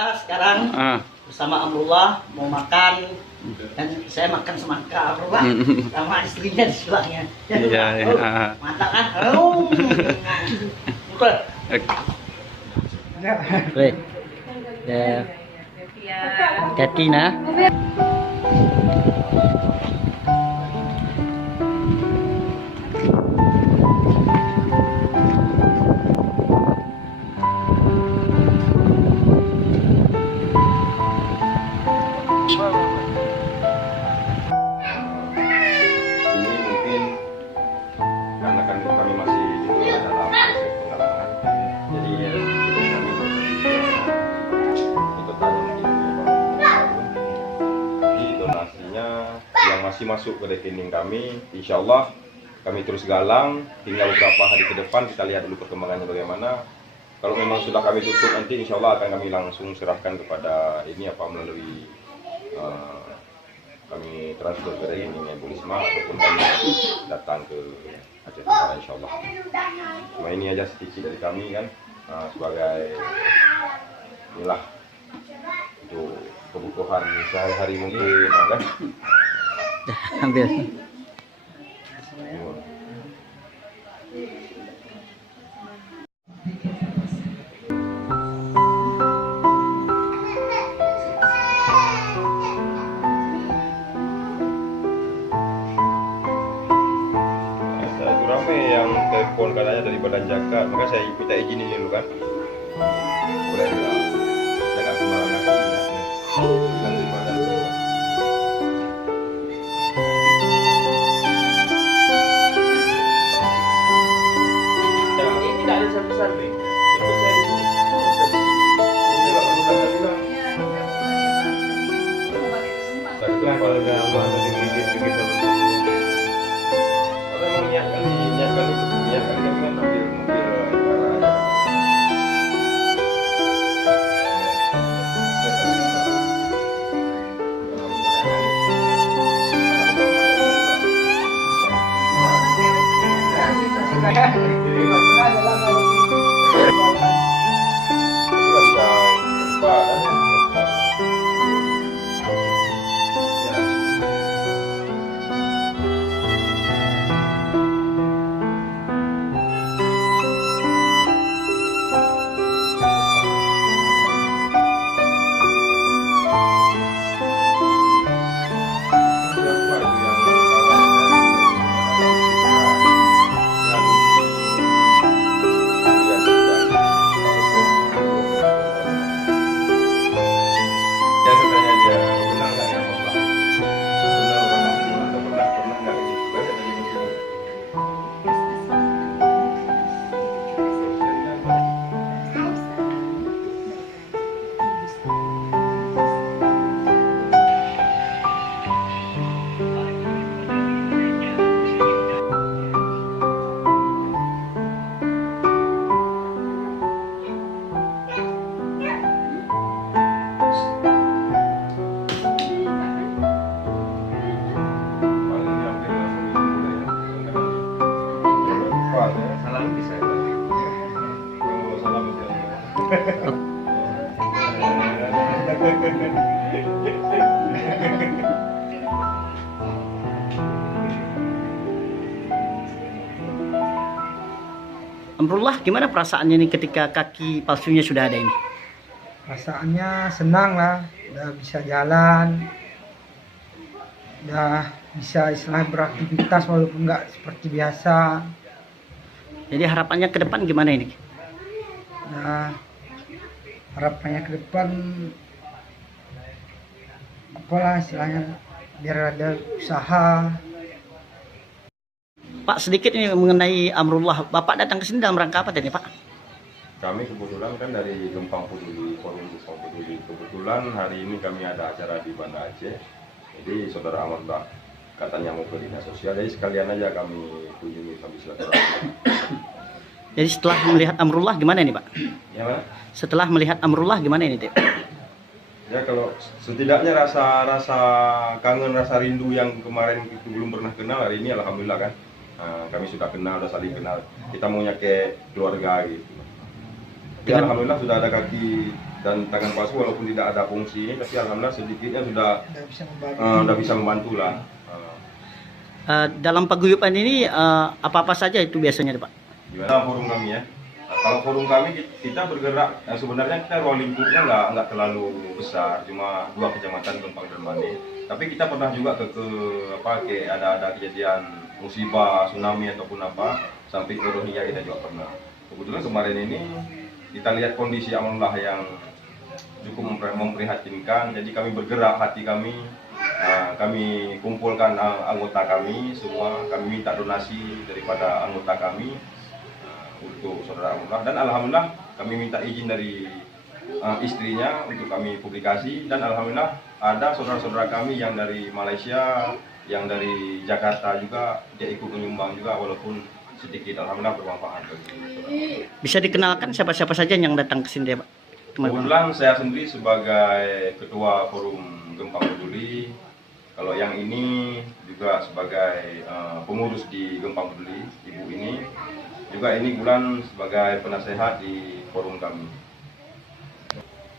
kita sekarang bersama Amrullah mau makan dan saya makan semangka Amrullah sama istrinya di sebelahnya. Iya, mantap kan? Oke. Ya. Hati nah. Masih masuk ke rekening kami, insya Allah kami terus galang. Tinggal beberapa hari ke depan kita lihat dulu perkembangannya bagaimana. Kalau memang sudah kami tutup nanti insya Allah akan kami langsung serahkan kepada ini melalui kami transfer ke rekeningnya Bu Risma ataupun kami datang ke Aceh Tenggara insya Allah. Cuma ini aja sedikit dari kami kan sebagai inilah untuk kebutuhan sehari-hari mungkin kan. Ambil. Ramai yang telepon katanya dari Badan Zakat, maka saya minta izin ini dulu kan. Boleh enggak? Saya nggak sembarangan ngasih. Nanti badan dulu. Ini tidak ada besar-besar, Pi. Ikut saya di sini. Ini nggak perlu tanda bilang. Saya kalau udah lama tadi begitu. Kalau emang niat kali kami kan ambil mobil aja. Salam bisa ya. Salam bisa. Amrullah, gimana perasaannya nih ketika kaki palsunya sudah ada ini? Perasaannya senang lah, udah bisa jalan, udah bisa istilah beraktivitas walaupun nggak seperti biasa. Jadi harapannya ke depan gimana ini? Nah, harapannya ke depan apalah istilahnya biar ada usaha. Pak, sedikit ini mengenai Amrullah. Bapak datang ke sini dalam rangka apa tadi, Pak? Kami kebetulan kan dari Gempang Peduli, Forum Gempang Peduli. Kebetulan hari ini kami ada acara di Banda Aceh. Jadi saudara Amrullah katanya mau ke dinas sosial, jadi sekalian aja kami kunjungi kami silaturahmi. Jadi setelah melihat Amrullah gimana nih, Pak? Ya, Pak? Setelah melihat Amrullah gimana ini, Tip? Ya kalau setidaknya rasa kangen, rasa rindu yang kemarin itu belum pernah kenal, hari ini alhamdulillah kan. Kami sudah kenal, sudah saling kenal. Kita maunya kayak keluarga gitu. Ya, alhamdulillah sudah ada kaki dan tangan palsu walaupun tidak ada fungsi ini, tapi alhamdulillah sedikitnya sudah Udah bisa membantu. bisa membantu lah. Dalam paguyuban ini apa-apa saja itu biasanya Pak? Gimana forum kami ya? Kalau forum kami kita bergerak, sebenarnya kita ruang lingkupnya nggak terlalu besar, cuma 2 kecamatan Gempang dan Mane. Tapi kita pernah juga ke ada kejadian musibah, tsunami ataupun apa, sampai ke Rohingya kita juga pernah. Kebetulan kemarin ini kita lihat kondisi alhamdulillah yang cukup memprihatinkan, jadi kami bergerak hati kami. Kami kumpulkan anggota kami semua, kami minta donasi daripada anggota kami untuk saudara alhamdulillah, dan alhamdulillah kami minta izin dari istrinya untuk kami publikasi, dan alhamdulillah ada saudara-saudara kami yang dari Malaysia, yang dari Jakarta juga dia ikut menyumbang juga walaupun sedikit, alhamdulillah bermanfaat bagi saudara. Bisa dikenalkan siapa-siapa saja yang datang ke sini Pak? Teman-teman. Kebetulan saya sendiri sebagai ketua forum Gempang Peduli. Kalau yang ini juga sebagai pengurus di Gempang Peduli, ibu ini. Juga ini Bulan sebagai penasehat di forum kami.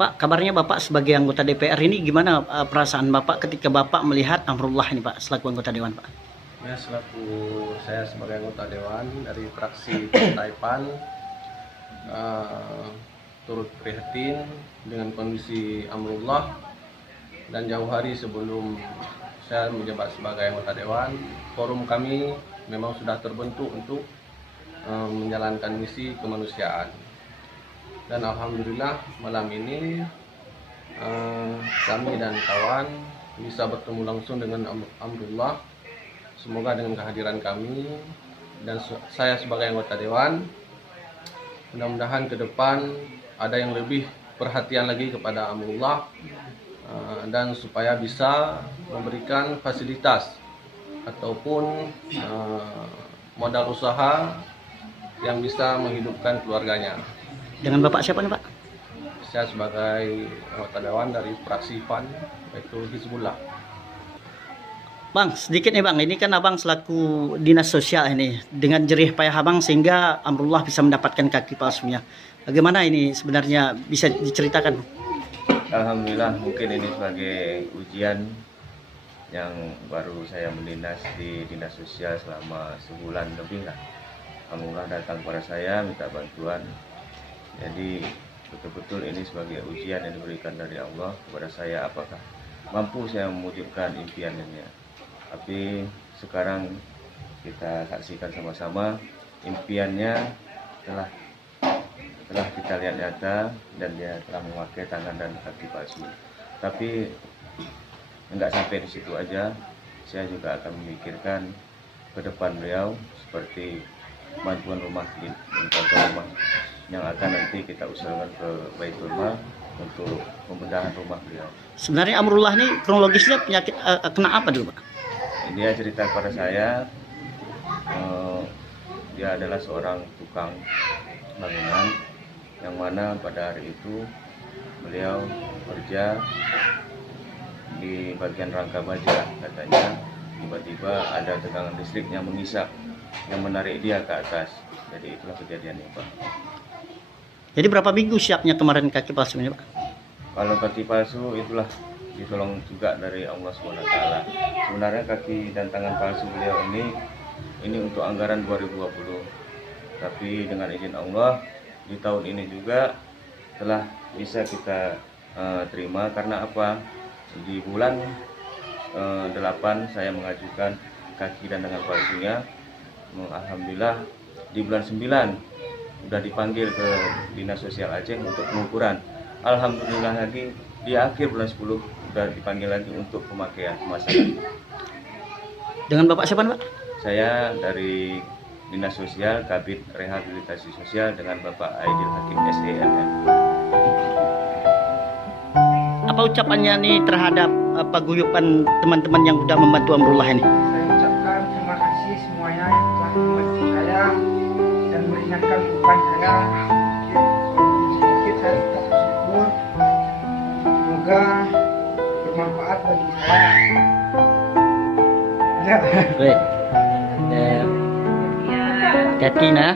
Pak, kabarnya Bapak sebagai anggota DPR ini gimana perasaan Bapak ketika Bapak melihat Amrullah ini Pak, selaku anggota Dewan Pak? Ya, selaku saya sebagai anggota Dewan dari fraksi Partai PAN, turut prihatin dengan kondisi Amrullah, dan jauh hari sebelum saya menjabat sebagai anggota Dewan, forum kami memang sudah terbentuk untuk menjalankan misi kemanusiaan. Dan alhamdulillah malam ini kami dan kawan bisa bertemu langsung dengan Amrullah. Semoga dengan kehadiran kami dan saya sebagai anggota Dewan, mudah-mudahan ke depan ada yang lebih perhatian lagi kepada Amrullah, dan supaya bisa memberikan fasilitas ataupun modal usaha yang bisa menghidupkan keluarganya. Dengan Bapak siapa nih Pak? Saya sebagai anggota Dewan dari fraksi PAN, yaitu Hizbullah. Bang, sedikit nih Bang, ini kan Abang selaku dinas sosial ini, dengan jerih payah Abang sehingga Amrullah bisa mendapatkan kaki palsunya. Bagaimana ini sebenarnya, bisa diceritakan? Alhamdulillah, mungkin ini sebagai ujian yang baru saya mendinas di dinas sosial selama sebulan lebih lah. Alhamdulillah datang pada saya minta bantuan. Jadi betul-betul ini sebagai ujian yang diberikan dari Allah kepada saya, apakah mampu saya mewujudkan impiannya. Tapi sekarang kita saksikan sama-sama impiannya telah kita lihat nyata, dan dia telah memakai tangan dan kaki palsu. Tapi enggak sampai di situ aja, saya juga akan memikirkan ke depan beliau seperti bantuan rumah yang akan nanti kita usulkan ke Baitul Mal untuk pembedahan rumah beliau. Sebenarnya Amrullah ini kronologisnya penyakit kena apa dulu Pak? Dia cerita kepada saya, dia adalah seorang tukang bangunan, yang mana pada hari itu beliau kerja di bagian rangka baja. Katanya tiba-tiba ada tegangan listrik yang mengisap, yang menarik dia ke atas. Jadi itulah kejadiannya Pak. Jadi berapa minggu siapnya kemarin kaki palsunya Pak? Kalau kaki palsu itulah ditolong juga dari Allah SWT. Sebenarnya kaki dan tangan palsu beliau ini untuk anggaran 2020. Tapi dengan izin Allah di tahun ini juga telah bisa kita terima. Karena apa? Di bulan 8 saya mengajukan kaki dan tangan palsunya. Alhamdulillah di bulan 9 sudah dipanggil ke Dinas Sosial Aceh untuk pengukuran. Alhamdulillah lagi di akhir bulan 10 sudah dipanggil lagi untuk pemakaian pemasangan. Dengan Bapak siapa Pak? Saya dari Dinas Sosial Kabid Rehabilitasi Sosial dengan Bapak Aidil Hakim SEMM. Apa ucapannya nih terhadap paguyuban teman-teman yang sudah membantu Amrullah ini? Saya ucapkan terima kasih semuanya yang telah membantu saya dan meringankan beban saya. Sedikit saya tetap bersyukur. Semoga bermanfaat bagi saya. Baik. Hati-hati nah.